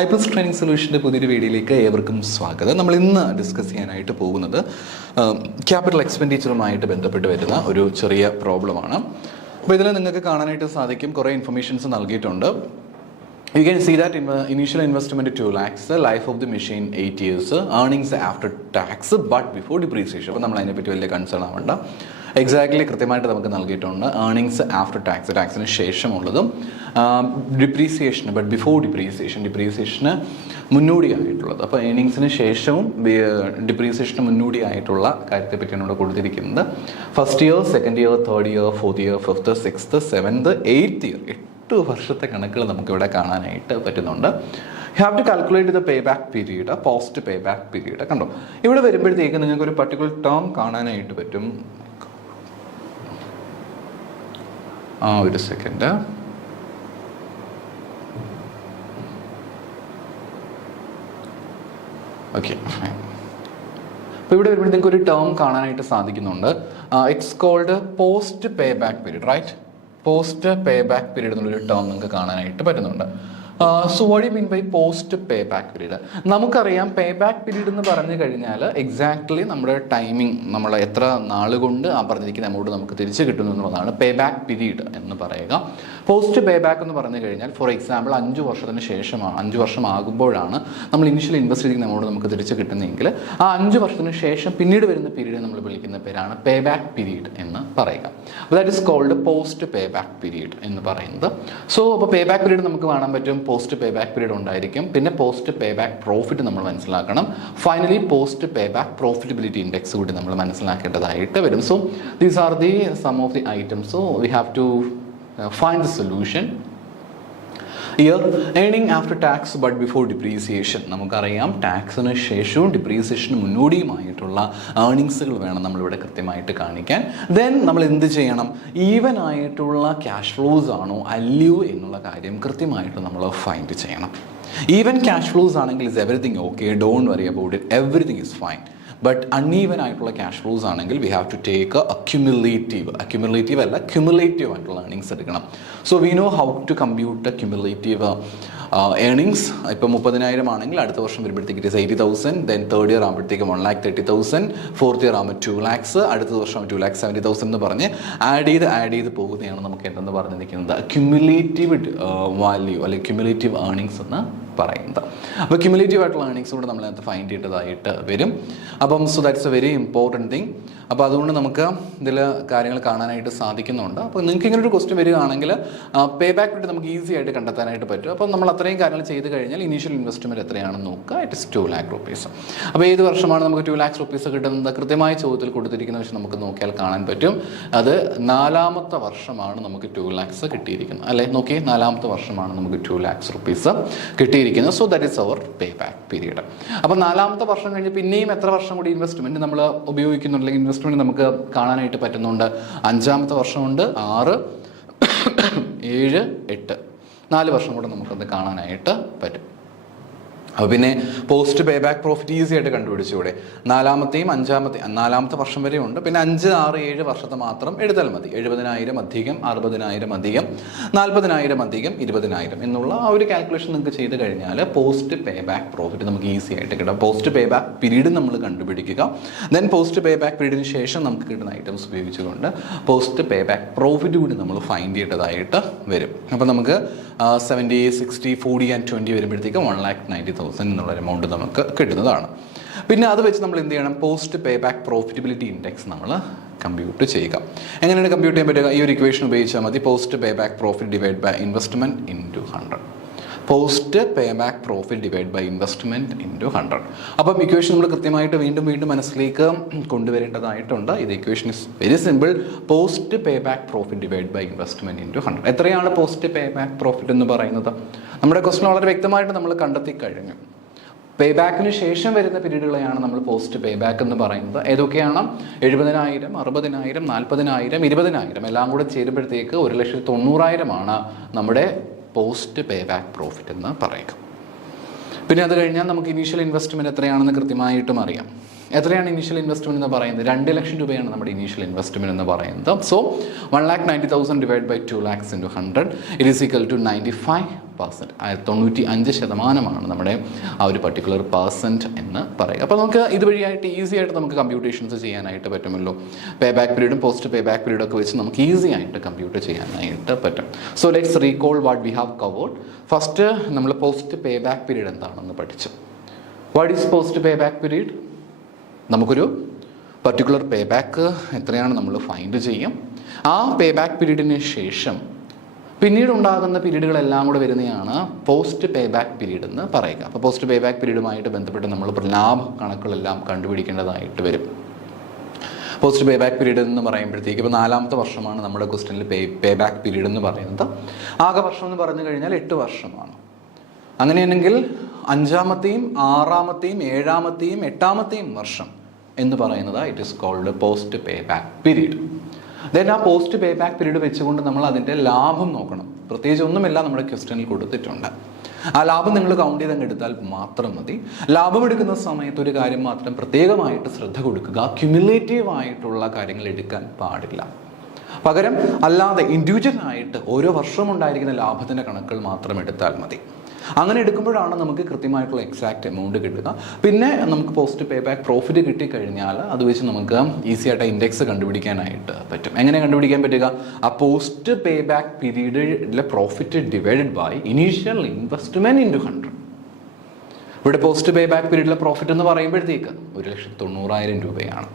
EyePlus training സൊല്യൂഷൻ്റെ പുതിയൊരു വീഡിയോയിലേക്ക് ഏവർക്കും സ്വാഗതം. നമ്മൾ ഇന്ന് ഡിസ്കസ് ചെയ്യാനായിട്ട് പോകുന്നത് ക്യാപിറ്റൽ എക്സ്പെൻഡിച്ചറുമായിട്ട് ബന്ധപ്പെട്ട് വരുന്ന ഒരു ചെറിയ പ്രോബ്ലമാണ്. അപ്പോൾ ഇതിൽ നിങ്ങൾക്ക് കാണാനായിട്ട് സാധിക്കും, കുറേ ഇൻഫർമേഷൻസ് നൽകിയിട്ടുണ്ട്. You can see that initial investment 2 lakhs, life of the machine 8 years, earnings after tax but before depreciation. അപ്പോൾ നമ്മൾ അതിനെപ്പറ്റി വലിയ കൺസേൺ ആവേണ്ട. എക്സാക്ട്ലി കൃത്യമായിട്ട് നമുക്ക് നൽകിയിട്ടുണ്ട്. ഏർണിങ്സ് ആഫ്റ്റർ ടാക്സ്, ടാക്സിന് ശേഷമുള്ളതും ഡിപ്രീസിയേഷൻ ബട്ട് ബിഫോർ ഡിപ്രീസിയേഷന് മുന്നോടിയായിട്ടുള്ളത്. അപ്പോൾ ഏർണിങ്സിന് ശേഷവും ഡിപ്രീസിയേഷന് മുന്നോടിയായിട്ടുള്ള കാര്യത്തെ പറ്റിയാണ് ഇവിടെ കൊടുത്തിരിക്കുന്നത്. First year, second year, third year, fourth year, fifth, sixth, seventh, 8th year, 8 വർഷത്തെ കണക്കുകൾ നമുക്കിവിടെ കാണാനായിട്ട് പറ്റുന്നുണ്ട്. You have to calculate the pay back period, post pay back period. കണ്ടോ, ഇവിടെ വരുമ്പോഴത്തേക്ക് നിങ്ങൾക്ക് ഒരു പർട്ടിക്കുലർ ടേം കാണാനായിട്ട് പറ്റും. ഒരു സെക്കൻഡ്. Okay, fine. അപ്പോൾ ഇവിടെ വരുമ്പോൾ നിങ്ങൾക്ക് ഒരു ടേം കാണാനായിട്ട് സാധിക്കുന്നുണ്ട്. It's called post pay back period, right? Post pay back period എന്നുള്ളൊരു ടേം നിങ്ങൾക്ക് കാണാനായിട്ട് പറ്റുന്നുണ്ട്. So what you mean by post pay back period? നമുക്കറിയാം, പേ ബാക്ക് പീരീഡ് എന്ന് പറഞ്ഞു കഴിഞ്ഞാൽ എക്സാക്ട്ലി നമ്മുടെ ടൈമിംഗ്, നമ്മൾ എത്ര നാളുകൊണ്ട് ആ പറഞ്ഞിരിക്കുന്ന എമൗണ്ട് നമുക്ക് തിരിച്ചു കിട്ടുന്നു എന്നുള്ളതാണ് പേ ബാക്ക് പീരീഡ് എന്ന് പറയുക. പോസ്റ്റ് പേ ബാക്ക് എന്ന് പറഞ്ഞു കഴിഞ്ഞാൽ, ഫോർ എക്സാമ്പിൾ 5 വർഷത്തിന് ശേഷമാണ്, 5 വർഷം ആകുമ്പോഴാണ് നമ്മൾ ഇനിഷ്യൽ ഇൻവെസ്റ്റ് ചെയ്യുന്ന എമൗണ്ട് നമുക്ക് തിരിച്ചു കിട്ടുന്നതെങ്കിൽ ആ 5 വർഷത്തിന് ശേഷം പിന്നീട് വരുന്ന പീരീഡ് നമ്മൾ വിളിക്കുന്ന പേരാണ് പേ ബാക്ക് പീരീഡ് എന്ന് പറയുക. അപ്പോൾ that is called post pay back period എന്ന് പറയുന്നത്. സോ അപ്പോൾ പേ ബാക്ക് പീരീഡ് നമുക്ക് കാണാൻ പറ്റും, പോസ്റ്റ് പേ ബാക്ക് പീരീഡ് ഉണ്ടായിരിക്കും. പിന്നെ പോസ്റ്റ് പേ ബാക്ക് പ്രോഫിറ്റ് നമ്മൾ മനസ്സിലാക്കണം. Finally post pay back profitability index കൂടി നമ്മൾ മനസ്സിലാക്കേണ്ടതായിട്ട് വരും. So these are the some of the items. So we have to find the solution. Year earning after tax but before depreciation. നമുക്കറിയാം, ടാക്സിന് ശേഷവും ഡിപ്രീസിയേഷന് മുന്നോടിയുമായിട്ടുള്ള ഏർണിങ്സുകൾ വേണം നമ്മളിവിടെ കൃത്യമായിട്ട് കാണിക്കാൻ. ദെൻ നമ്മൾ എന്ത് ചെയ്യണം? ഈവൻ ആയിട്ടുള്ള ക്യാഷ് ഫ്ലോസ് ആണോ അല്ലയോ എന്നുള്ള കാര്യം കൃത്യമായിട്ട് നമ്മൾ ഫൈൻഡ് ചെയ്യണം. ഈവൻ ക്യാഷ് ഫ്ലോസ് ആണെങ്കിൽ is everything okay, don't worry about it, everything is fine. But uneven ആയിട്ടുള്ള ക്യാഷ് ഫ്ലോസ് ആണെങ്കിൽ we have to take cumulative അല്ല ക്യുമുലേറ്റീവ് ആയിട്ടുള്ള ഏർണിങ്സ് എടുക്കണം. So we know how to compute cumulative earnings. ഇപ്പോൾ 30,000 ആണെങ്കിൽ അടുത്ത വർഷം വരുമ്പോഴത്തേക്ക് it is 80,000. Then third year ആകുമ്പോഴത്തേക്കും 1,30,000. ഫോർത്ത് ഇയർ ആകുമ്പോൾ 2 lakhs. അടുത്ത വർഷം 2,70,000 എന്ന് പറഞ്ഞ് ആഡ് ചെയ്ത് പോകുന്നതാണ് നമുക്ക് എന്തെന്ന് പറഞ്ഞിരിക്കുന്നത് ക്യുമുലേറ്റീവ് വാല്യൂ അല്ലെങ്കിൽ ക്യുമുലേറ്റീവ് ഏർണിങ്സ് എന്ന് പറയുന്നത്. അപ്പോൾ ക്യുമുലേറ്റീവ് ആയിട്ടുള്ള ഏർണിങ്സ് കൂടെ നമ്മളതിനകത്ത് ഫൈൻഡ് ചെയ്യേണ്ടതായിട്ട് വരും. അപ്പം so that's A very important thing. അപ്പോൾ അതുകൊണ്ട് നമുക്ക് ഇതിൽ കാര്യങ്ങൾ കാണാനായിട്ട് സാധിക്കുന്നുണ്ട്. അപ്പോൾ നിങ്ങൾക്ക് ഇങ്ങനൊരു ക്വസ്റ്റ്യൻ വരികയാണെങ്കിൽ പേ ബാക്ക് പീരീഡ് നമുക്ക് ഈസി ആയിട്ട് കണ്ടെത്താനായിട്ട് പറ്റും. അപ്പോൾ നമ്മൾ അത്രയും കാര്യങ്ങൾ ചെയ്ത് കഴിഞ്ഞാൽ ഇനീഷ്യൽ ഇൻവെസ്റ്റ്മെൻറ്റ് എത്രയാണെന്ന് നോക്കുക. It is 2 lakh rupees. അപ്പോൾ ഏത് വർഷമാണ് നമുക്ക് 2 lakhs rupees കിട്ടുന്നത്? കൃത്യമായ ചോദ്യത്തിൽ കൊടുത്തിരിക്കുന്ന വെച്ച് നമുക്ക് നോക്കിയാൽ കാണാൻ പറ്റും. അത് 4ാമത്തെ വർഷമാണ് നമുക്ക് 2 lakhs കിട്ടിയിരിക്കുന്നത്, അല്ലേ? നോക്കി, 4ാമത്തെ വർഷമാണ് നമുക്ക് 2 lakhs rupees കിട്ടിയിരിക്കുന്നത്. So that is our pay back period. അപ്പോൾ 4ാമത്തെ വർഷം കഴിഞ്ഞ് പിന്നെയും എത്ര വർഷം കൂടി ഇൻവെസ്റ്റ്മെൻറ്റ് നമ്മൾ ഉപയോഗിക്കുന്നുണ്ടെങ്കിൽ ഇൻവെസ്റ്റ്മെൻറ്റ് നമുക്ക് കാണാനായിട്ട് പറ്റുന്നുണ്ട്. 5ാമത്തെ വർഷമുണ്ട്, 6, 7, 8, 4 വർഷം കൂടെ നമുക്കത് കാണാനായിട്ട് പറ്റും. അപ്പോൾ പിന്നെ post pay back profit easy ആയിട്ട് കണ്ടുപിടിച്ചൂടെ? 4ാമത്തെയും 4ാമത്തെ വർഷം വരെ ഉണ്ട്. പിന്നെ 5, 6, 7 വർഷത്തെ മാത്രം എടുത്താൽ മതി. 70,000 അധികം 60,000 അധികം 40,000 അധികം 20,000 എന്നുള്ള ആ ഒരു കാൽക്കുലേഷൻ നിങ്ങൾക്ക് ചെയ്ത് കഴിഞ്ഞാൽ പോസ്റ്റ് പേ ബാക്ക് പ്രോഫിറ്റ് നമുക്ക് ഈസി ആയിട്ട് കിട്ടും. പോസ്റ്റ് പേ ബാക്ക് പീരീഡ് നമ്മൾ കണ്ടുപിടിക്കുക. ദെൻ പോസ്റ്റ് പേ ബാക്ക് പീരീഡിന് ശേഷം നമുക്ക് കിട്ടുന്ന ഐറ്റംസ് ഉപയോഗിച്ചുകൊണ്ട് പോസ്റ്റ് പേ ബാക്ക് പ്രോഫിറ്റ് കൂടി നമ്മൾ ഫൈൻഡ് ചെയ്യേണ്ടതായിട്ട് വരും. അപ്പോൾ നമുക്ക് 70, 60, 40 and 20 വരുമ്പോഴത്തേക്ക് 1,90,000 എന്നുള്ള എമൗണ്ട് നമുക്ക് കിട്ടുന്നതാണ്. പിന്നെ അത് വെച്ച് നമ്മൾ എന്ത് ചെയ്യണം? Post pay back profitability index നമ്മൾ കമ്പ്യൂട്ട് ചെയ്യുക. എങ്ങനെയാണ് കമ്പ്യൂട്ട് ചെയ്യാൻ പറ്റുക? ഈ ഒരു ഇക്വേഷൻ ഉപയോഗിച്ചാൽ മതി. Post pay back profit divide by investment into 100. Post pay back profit divide by investment into 100. അപ്പം ഇക്വേഷൻ നമ്മൾ കൃത്യമായിട്ട് വീണ്ടും മനസ്സിലേക്ക് കൊണ്ടുവരേണ്ടതായിട്ടുണ്ട്. ഇത് equation is very simple. Post pay back profit divide by investment into 100. എത്രയാണ് പോസ്റ്റ് പേ ബാക്ക് പ്രോഫിറ്റ് എന്ന് പറയുന്നത്? നമ്മുടെ ക്വസ്റ്റൻ വളരെ വ്യക്തമായിട്ട് നമ്മൾ കണ്ടെത്തി കഴിഞ്ഞു. പേ ബാക്കിന് ശേഷം വരുന്ന പീരീഡുകളെയാണ് നമ്മൾ പോസ്റ്റ് പേ ബാക്ക് എന്ന് പറയുന്നത്. ഏതൊക്കെയാണ്? 70,000, 60,000, 40,000, 20,000 എല്ലാം കൂടെ ചേരുമ്പോഴത്തേക്ക് 1,90,000 നമ്മുടെ പോസ്റ്റ് പേ ബാക്ക് പ്രോഫിറ്റ് എന്ന് പറയുക. പിന്നെ അത് കഴിഞ്ഞാൽ നമുക്ക് ഇനീഷ്യൽ ഇൻവെസ്റ്റ്മെൻറ്റ് എത്രയാണെന്ന് കൃത്യമായിട്ടും അറിയാം. എത്രയാണ് ഇനീഷ്യൽ ഇൻവെസ്റ്റ്മെന്റ് എന്ന് പറയുന്നത്? 2 ലക്ഷം രൂപയാണ് നമ്മുടെ ഇനീഷ്യൽ ഇൻവെസ്റ്റ്മെന്റ് എന്ന് പറയുന്നത്. So 1,90,000 divide by 2 lakhs into 100 it is equal to 95%. 95% നമ്മുടെ ആ ഒരു പർട്ടിക്കുലർ പെർസെൻറ്റ് എന്ന് പറയുക. അപ്പോൾ നമുക്ക് ഇതുവഴിയായിട്ട് ഈസി ആയിട്ട് നമുക്ക് കമ്പ്യൂട്ടേഷൻസ് ചെയ്യാനായിട്ട് പറ്റുമല്ലോ. പേ ബാക്ക് പീരീഡും പോസ്റ്റ് പേ ബാക്ക് പീരീഡും ഒക്കെ വെച്ച് നമുക്ക് ഈസി ആയിട്ട് കമ്പ്യൂട്ട് ചെയ്യാനായിട്ട് പറ്റും. So let's recall what we have covered. First നമ്മൾ പോസ്റ്റ് പേ ബാക്ക് പീരീഡ് എന്താണെന്ന് പഠിച്ചു. What is post pay back period? നമുക്കൊരു പർട്ടിക്കുലർ പേ ബാക്ക് എത്രയാണ് നമ്മൾ ഫൈൻഡ് ചെയ്യും. ആ പേ ബാക്ക് പീരീഡിന് ശേഷം പിന്നീട് ഉണ്ടാകുന്ന പീരീഡുകളെല്ലാം കൂടെ വരുന്നതാണ് പോസ്റ്റ് പേ ബാക്ക് പീരീഡ് എന്ന് പറയുക. അപ്പോൾ പോസ്റ്റ് പേ ബാക്ക് പീരീഡുമായിട്ട് ബന്ധപ്പെട്ട് നമ്മൾ ലാഭ കണക്കുകളെല്ലാം കണ്ടുപിടിക്കേണ്ടതായിട്ട് വരും. പോസ്റ്റ് പേ ബാക്ക് പീരീഡ് എന്ന് പറയുമ്പോഴത്തേക്ക് ഇപ്പോൾ 4ാമത്തെ വർഷമാണ് നമ്മുടെ ക്വസ്റ്റ്യനിൽ പേ ബാക്ക് പീരീഡ് എന്ന് പറയുന്നത്. ആകെ വർഷം എന്ന് പറഞ്ഞു കഴിഞ്ഞാൽ 8 വർഷമാണ്. അങ്ങനെയാണെങ്കിൽ 5ാമത്തെയും 6ാമത്തെയും 7ാമത്തെയും 8ാമത്തെയും വർഷം എന്ന് പറയുന്നത് it is called post pay back period. Then ആ പോസ്റ്റ് പേ ബാക്ക് പീരീഡ് വെച്ചുകൊണ്ട് നമ്മൾ അതിൻ്റെ ലാഭം നോക്കണം. പ്രത്യേകിച്ച് ഒന്നുമില്ല നമ്മുടെ ക്വസ്റ്റ്യനിൽ കൊടുത്തിട്ടുണ്ട്. ആ ലാഭം നിങ്ങൾ കൗണ്ട് ചെയ്ത് എടുത്താൽ മാത്രം മതി. ലാഭം എടുക്കുന്ന സമയത്ത് ഒരു കാര്യം മാത്രം പ്രത്യേകമായിട്ട് ശ്രദ്ധ കൊടുക്കുക, ക്യുമുലേറ്റീവ് ആയിട്ടുള്ള കാര്യങ്ങൾ എടുക്കാൻ പാടില്ല. പകരം അല്ലാതെ ഇൻഡിവിജ്വലായിട്ട് ഓരോ വർഷവും ഉണ്ടായിരിക്കുന്ന ലാഭത്തിൻ്റെ കണക്കുകൾ മാത്രം എടുത്താൽ മതി. അങ്ങനെ എടുക്കുമ്പോഴാണ് നമുക്ക് കൃത്യമായിട്ടുള്ള എക്സാക്റ്റ് എമൗണ്ട് കിട്ടുക. പിന്നെ നമുക്ക് പോസ്റ്റ് പേ ബാക്ക് പ്രോഫിറ്റ് കിട്ടിക്കഴിഞ്ഞാൽ അത് വെച്ച് നമുക്ക് ഈസി ആയിട്ട് ഇൻഡെക്സ് കണ്ടുപിടിക്കാനായിട്ട് പറ്റും. എങ്ങനെ കണ്ടുപിടിക്കാൻ പറ്റുക? ആ പോസ്റ്റ് പേ ബാക്ക് പീരീഡിലെ profit divided by initial investment into 100. ഇവിടെ പോസ്റ്റ് പേ ബാക്ക് പീരീഡിലെ പ്രോഫിറ്റ് എന്ന് പറയുമ്പോഴത്തേക്ക് 1,90,000 രൂപയാണ്.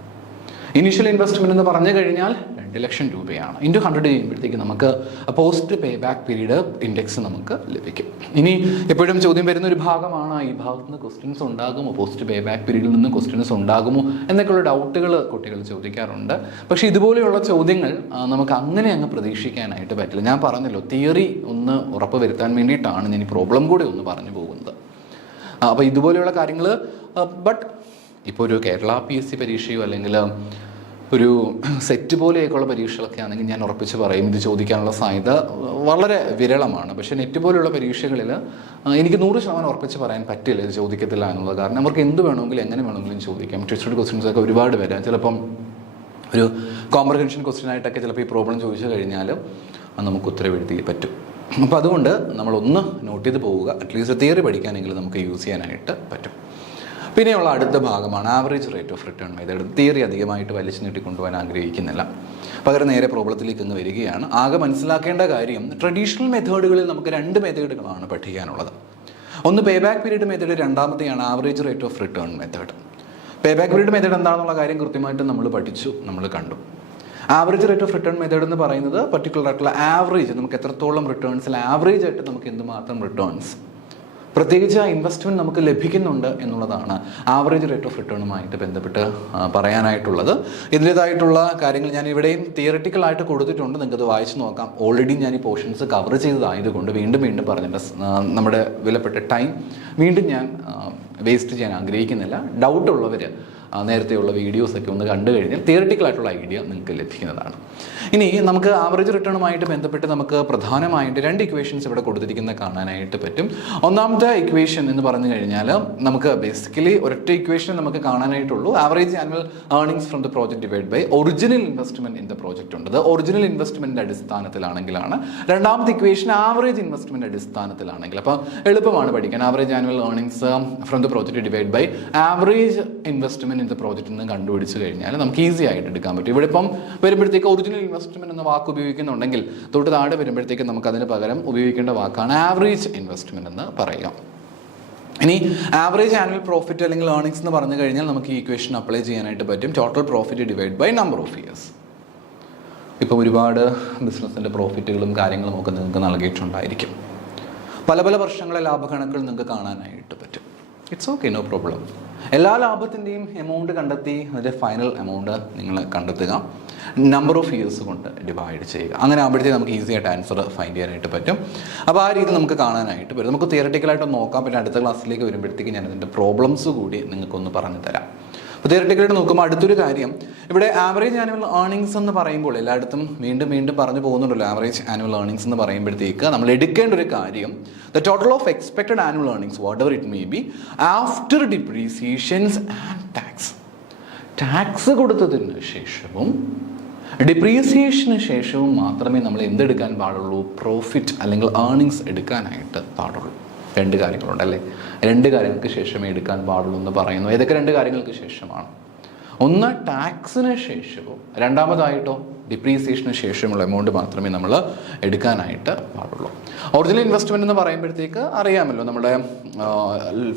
ഇനീഷ്യൽ ഇൻവെസ്റ്റ്മെന്റ് എന്ന് പറഞ്ഞു കഴിഞ്ഞാൽ 2 ലക്ഷം രൂപയാണ്. ഇൻറ്റു 100 ചെയ്യുമ്പോഴത്തേക്ക് നമുക്ക് post pay back period index നമുക്ക് ലഭിക്കും. ഇനി എപ്പോഴും ചോദ്യം വരുന്ന ഒരു ഭാഗമാണ്, ഈ ഭാഗത്ത് നിന്ന് ക്വസ്റ്റ്യൻസ് ഉണ്ടാകുമോ, പോസ്റ്റ് പേ ബാക്ക് പീരീഡിൽ നിന്ന് ക്വസ്റ്റ്യൻസ് ഉണ്ടാകുമോ എന്നൊക്കെയുള്ള ഡൗട്ടുകൾ കുട്ടികൾ ചോദിക്കാറുണ്ട്. പക്ഷേ ഇതുപോലെയുള്ള ചോദ്യങ്ങൾ നമുക്ക് അങ്ങനെ അങ്ങ് പ്രതീക്ഷിക്കാനായിട്ട് പറ്റില്ല. ഞാൻ പറഞ്ഞല്ലോ, തിയറി ഒന്ന് ഉറപ്പ് വരുത്താൻ വേണ്ടിയിട്ടാണ് ഞാൻ ഈ പ്രോബ്ലം കൂടി ഒന്ന് പറഞ്ഞു പോകുന്നത്. അപ്പോൾ ഇതുപോലെയുള്ള കാര്യങ്ങൾ ബട്ട് ഇപ്പോൾ ഒരു കേരള PSC പരീക്ഷയോ അല്ലെങ്കിൽ ഒരു സെറ്റ് പോലെയൊക്കെയുള്ള പരീക്ഷകളൊക്കെ ആണെങ്കിൽ ഞാൻ ഉറപ്പിച്ച് പറയും ഇത് ചോദിക്കാനുള്ള സാധ്യത വളരെ വിരളമാണ്. പക്ഷേ നെറ്റ് പോലെയുള്ള പരീക്ഷകളിൽ എനിക്ക് 100% ഉറപ്പിച്ച് പറയാൻ പറ്റില്ല ഇത് ചോദിക്കത്തില്ല എന്നുള്ളത്. കാരണം അവർക്ക് എന്ത് വേണമെങ്കിലും എങ്ങനെ വേണമെങ്കിലും ചോദിക്കാം. ട്വിസ്റ്റഡ് ക്വസ്റ്റ്യൻസ് ഒക്കെ ഒരുപാട് വരാം. ചിലപ്പം ഒരു കോംപ്രഹെൻഷൻ ക്വസ്റ്റ്യൻ ആയിട്ടൊക്കെ ചിലപ്പോൾ ഈ പ്രോബ്ലം ചോദിച്ചു കഴിഞ്ഞാൽ നമുക്ക് ഉത്തരം എഴുതി പറ്റും. അപ്പോൾ അതുകൊണ്ട് നമ്മളൊന്ന് നോട്ട് ചെയ്ത് പോവുക. അറ്റ്ലീസ്റ്റ് തിയറി പഠിക്കാനെങ്കിലും നമുക്ക് യൂസ് ചെയ്യാനായിട്ട് പറ്റും. പിന്നെയുള്ള അടുത്ത ഭാഗമാണ് average rate of return method. Theory അധികമായിട്ട് വലിച്ചു നീട്ടിക്കൊണ്ടുപോകാൻ ആഗ്രഹിക്കുന്നില്ല, പകരം നേരെ പ്രോബ്ലത്തിലേക്ക് ഇന്ന് വരികയാണ്. ആകെ മനസ്സിലാക്കേണ്ട കാര്യം, ട്രഡീഷണൽ മെത്തേഡുകളിൽ നമുക്ക് 2 മെത്തേഡുകളാണ് പഠിക്കാനുള്ളത്. ഒന്ന് പേ ബാക്ക് പീരീഡ് മെത്തേഡ്, രണ്ടാമത്തെയാണ് average rate of return method. Pay back period method എന്താണെന്നുള്ള കാര്യം കൃത്യമായിട്ട് നമ്മൾ പഠിച്ചു, നമ്മൾ കണ്ടു. Average rate of return method എന്ന് പറയുന്നത് പർട്ടിക്കുലർ ആയിട്ടുള്ള ആവറേജ്, നമുക്ക് എത്രത്തോളം റിട്ടേൺസിൽ ആവറേജ് ആയിട്ട് നമുക്ക് എന്തുമാത്രം റിട്ടേൺസ് പ്രത്യേകിച്ച് ആ ഇൻവെസ്റ്റ്മെൻറ്റ് നമുക്ക് ലഭിക്കുന്നുണ്ട് എന്നുള്ളതാണ് ആവറേജ് റേറ്റ് ഓഫ് റിട്ടേണുമായിട്ട് ബന്ധപ്പെട്ട് പറയാനായിട്ടുള്ളത്. ഇതിൻ്റേതായിട്ടുള്ള കാര്യങ്ങൾ ഞാൻ ഇവിടെയും തിയറിറ്റിക്കലായിട്ട് കൊടുത്തിട്ടുണ്ട്, നിങ്ങൾക്കത് വായിച്ച് നോക്കാം. ഓൾറെഡി ഞാൻ ഈ പോർഷൻസ് കവർ ചെയ്തതായതുകൊണ്ട് വീണ്ടും പറഞ്ഞിട്ട് നമ്മുടെ വിലപ്പെട്ട ടൈം വീണ്ടും ഞാൻ വേസ്റ്റ് ചെയ്യാൻ ആഗ്രഹിക്കുന്നില്ല. ഡൗട്ടുള്ളവർ നേരത്തെയുള്ള വീഡിയോസൊക്കെ ഒന്ന് കണ്ടു കഴിഞ്ഞാൽ തിയറിറ്റിക്കലായിട്ടുള്ള ഐഡിയ നിങ്ങൾക്ക് ലഭിക്കുന്നതാണ്. ഇനി നമുക്ക് ആവറേജ് റിട്ടേണുമായിട്ട് ബന്ധപ്പെട്ട് നമുക്ക് പ്രധാനമായിട്ട് 2 ഇക്വേഷൻസ് ഇവിടെ കൊടുത്തിരിക്കുന്ന കാണാനായിട്ട് പറ്റും. ഒന്നാമത്തെ ഇക്വേഷൻ എന്ന് പറഞ്ഞു കഴിഞ്ഞാൽ നമുക്ക് ബേസിക്കലി ഒരൊറ്റ ഇക്വേഷൻ നമുക്ക് കാണാനായിട്ടുള്ളൂ. Average annual earnings from the project divide by original investment in the project ഉണ്ട്. ഒറിജിനൽ ഇൻവെസ്റ്റ്മെന്റിന്റെ അടിസ്ഥാനത്തിലാണെങ്കിലാണ്. രണ്ടാമത്തെ ഇക്വേഷൻ ആവറേജ് ഇൻവെസ്റ്റ്മെന്റ് അടിസ്ഥാനത്തിലാണെങ്കിൽ. അപ്പോൾ എളുപ്പമാണ് പഠിക്കാൻ. Average annual earnings from the project divide by average investment in the project എന്ന് കണ്ടുപിടിച്ച് കഴിഞ്ഞാൽ നമുക്ക് ഈസി ആയിട്ട് എടുക്കാൻ പറ്റും. ഇവിടെ ഇപ്പം വരുമ്പോഴത്തേക്ക് ഒറിജിനൽ ഇൻവെസ്റ്റ്മെന്റ് എന്ന വാക്ക് ഉപയോഗിക്കുന്നുണ്ടെങ്കിൽ തൊട്ട് താഴെ വരുമ്പോഴത്തേക്ക് നമുക്ക് അതിന് പകരം ഉപയോഗിക്കേണ്ട വാക്കാണ് ആവറേജ് ഇൻവെസ്റ്റ്മെന്റ് എന്ന് പറയുക. ഇനി ആവറേജ് ആനുവൽ പ്രോഫിറ്റ് അല്ലെങ്കിൽ ഏർണിംഗ്സ് എന്ന് പറഞ്ഞു കഴിഞ്ഞാൽ നമുക്ക് ഈ ഇക്വേഷൻ അപ്ലൈ ചെയ്യാനായിട്ട് പറ്റും. Total profit divide by number of years. ഇപ്പം ഒരുപാട് ബിസിനസ്സിൻ്റെ പ്രോഫിറ്റുകളും കാര്യങ്ങളും ഒക്കെ നിങ്ങൾക്ക് നൽകിയിട്ടുണ്ടായിരിക്കും. പല വർഷങ്ങളെ ലാഭക്കണക്കുകൾ നിങ്ങൾക്ക് കാണാനായിട്ട് പറ്റും. It's okay, no problem. എല്ലാ ലാഭത്തിൻ്റെയും എമൗണ്ട് കണ്ടെത്തി അതിൻ്റെ ഫൈനൽ എമൗണ്ട് നിങ്ങൾ കണ്ടെത്തുക, നമ്പർ ഓഫ് ഇയേഴ്സ് കൊണ്ട് ഡിവൈഡ് ചെയ്യുക. അങ്ങനെ ആകുമ്പോഴത്തേക്ക് നമുക്ക് ഈസി ആയിട്ട് ആൻസർ ഫൈൻഡ് ചെയ്യാനായിട്ട് പറ്റും. അപ്പോൾ ആ രീതി നമുക്ക് കാണാനായിട്ട് പറ്റും. നമുക്ക് തിയററ്റിക്കലായിട്ട് നോക്കാം. പിന്നെ അടുത്ത ക്ലാസ്സിലേക്ക് വരുമ്പോഴത്തേക്ക് ഞാൻ അതിൻ്റെ പ്രോബ്ലംസ് കൂടി നിങ്ങൾക്കൊന്ന് പറഞ്ഞു തരാം. അപ്പോൾ തിയററ്റിക്കലായിട്ട് നോക്കുമ്പോൾ അടുത്തൊരു കാര്യം, ഇവിടെ ആവറേജ് ആനുവൽ ഏർണിംഗ്സ് എന്ന് പറയുമ്പോൾ എല്ലായിടത്തും വീണ്ടും പറഞ്ഞു പോകുന്നുണ്ടല്ലോ. ആവറേജ് ആനുവൽ ഏർണിംഗ്സ് എന്ന് പറയുമ്പോഴത്തേക്ക് നമ്മൾ എടുക്കേണ്ട ഒരു കാര്യം, the total of expected annual earnings whatever it may be after depreciations and tax. Tax കൊടുത്തതിന് ശേഷവും ഡിപ്രീസിയേഷന് ശേഷവും മാത്രമേ നമ്മൾ എന്തെടുക്കാൻ പാടുള്ളൂ, പ്രോഫിറ്റ് അല്ലെങ്കിൽ ഏർണിങ്സ് എടുക്കാനായിട്ട് പാടുള്ളൂ. 2 കാര്യങ്ങളുണ്ട് അല്ലേ? 2 കാര്യങ്ങൾക്ക് ശേഷമേ എടുക്കാൻ പാടുള്ളൂ എന്ന് പറയുന്നു. ഏതൊക്കെ 2 കാര്യങ്ങൾക്ക് ശേഷമാണ്? ഒന്ന് ടാക്സിന് ശേഷവും, രണ്ടാമതായിട്ടോ ഡിപ്രീസിയേഷന് ശേഷമുള്ള എമൗണ്ട് മാത്രമേ നമ്മൾ എടുക്കാനായിട്ട് പാടുള്ളൂ. ഒറിജിനൽ ഇൻവെസ്റ്റ്മെൻറ്റ് എന്ന് പറയുമ്പോഴത്തേക്ക് അറിയാമല്ലോ, നമ്മുടെ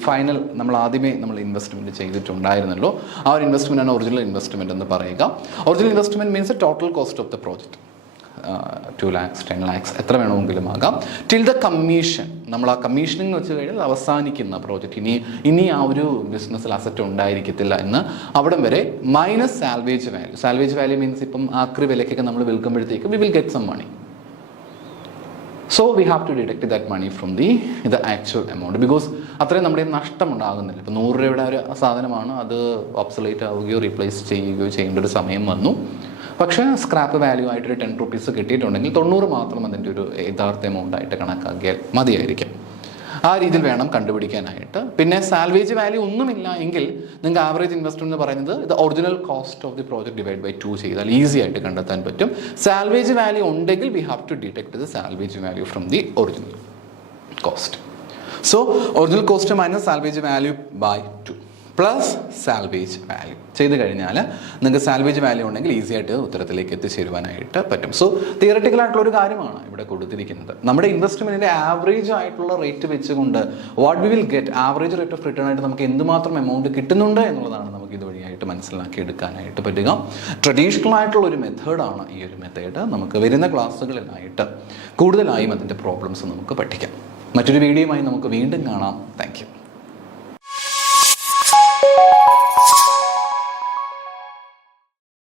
ഫൈനൽ നമ്മൾ ആദ്യമേ നമ്മൾ ഇൻവെസ്റ്റ്മെൻറ്റ് ചെയ്തിട്ടുണ്ടായിരുന്നല്ലോ. ആ ഒരു ഇൻവെസ്റ്റ്മെൻറ്റാണ് ഒറിജിനൽ ഇൻവെസ്റ്റ്മെൻറ്റ് എന്ന് പറയുക. Original investment means total cost of the project. 2 lakhs 10 lakhs എത്ര വേണമെങ്കിലും ആകാം. ടിൽ ദ കമ്മീഷൻ, നമ്മൾ ആ കമ്മീഷനിങ് വെച്ച് കഴിഞ്ഞാൽ അവസാനിക്കുന്ന പ്രോജക്റ്റ്, ഇനി ആ ഒരു ബിസിനസ്സിൽ അസറ്റ് ഉണ്ടായിരിക്കത്തില്ല എന്ന് അവിടം വരെ, minus salvage value. Salvage value means ഇപ്പം ആക്രി വിലയ്ക്കൊക്കെ നമ്മൾ വിൽക്കുമ്പോഴത്തേക്ക് we will get some money. So we have to deduct that money from the actual amount, because അത്രയും നമ്മുടെ നഷ്ടം ഉണ്ടാകുന്നില്ല. ഇപ്പോൾ 100 രൂപയുടെ ഒരു സാധനമാണ്, അത് ഒബ്സൊലേറ്റ് ആവുകയോ റീപ്ലേസ് ചെയ്യുകയോ ചെയ്യേണ്ട ഒരു സമയം വന്നു. പക്ഷേ സ്ക്രാപ്പ് വാല്യൂ ആയിട്ടൊരു 10 rupees കിട്ടിയിട്ടുണ്ടെങ്കിൽ 90 മാത്രം അതിൻ്റെ ഒരു യഥാർത്ഥ എമൗണ്ട് ആയിട്ട് കണക്കാക്കിയാൽ മതിയായിരിക്കും. ആ രീതിയിൽ വേണം കണ്ടുപിടിക്കാനായിട്ട്. പിന്നെ സാൽവേജ് വാല്യൂ ഒന്നുമില്ല എങ്കിൽ നിങ്ങൾക്ക് ആവറേജ് ഇൻവെസ്റ്റ്മെന്റ് എന്ന് പറയുന്നത് ഇത് original cost of the project divide by 2 ചെയ്താൽ ഈസി ആയിട്ട് കണ്ടെത്താൻ പറ്റും. സാൽവേജ് വാല്യൂ ഉണ്ടെങ്കിൽ we have to detect the salvage value from the original cost. So original cost minus salvage value by 2 plus salvage value ചെയ്ത് കഴിഞ്ഞാൽ നിങ്ങൾക്ക് salvage value ഉണ്ടെങ്കിൽ easy ആയിട്ട് ഉത്തരത്തിലേക്ക് എത്തിച്ചേരുവാനായിട്ട് പറ്റും. സോ തിയററ്റിക്കൽ ആയിട്ടുള്ള ഒരു കാര്യമാണ് ഇവിടെ കൊടുത്തിരിക്കുന്നത്. നമ്മുടെ ഇൻവെസ്റ്റ്മെന്റിന്റെ ആവറേജ് ആയിട്ടുള്ള റേറ്റ് വെച്ചുകൊണ്ട് what we will get, average rate of return ആയിട്ട് നമുക്ക് എന്തുമാത്രം എമൗണ്ട് കിട്ടുന്നുണ്ട് എന്നുള്ളതാണ് നമുക്ക് ഇതുവഴിയായിട്ട് മനസ്സിലാക്കി എടുക്കാനായിട്ട് പറ്റുക. ട്രഡീഷണൽ ആയിട്ടുള്ള ഒരു മെത്തേഡാണ് ഈ ഒരു മെത്തേഡ്. നമുക്ക് വരുന്ന ക്ലാസ്സുകളിലായിട്ട് കൂടുതലായും അതിൻ്റെ പ്രോബ്ലംസ് നമുക്ക് പഠിക്കാം. മറ്റൊരു വീഡിയോയുമായി നമുക്ക് വീണ്ടും കാണാം. Thank you.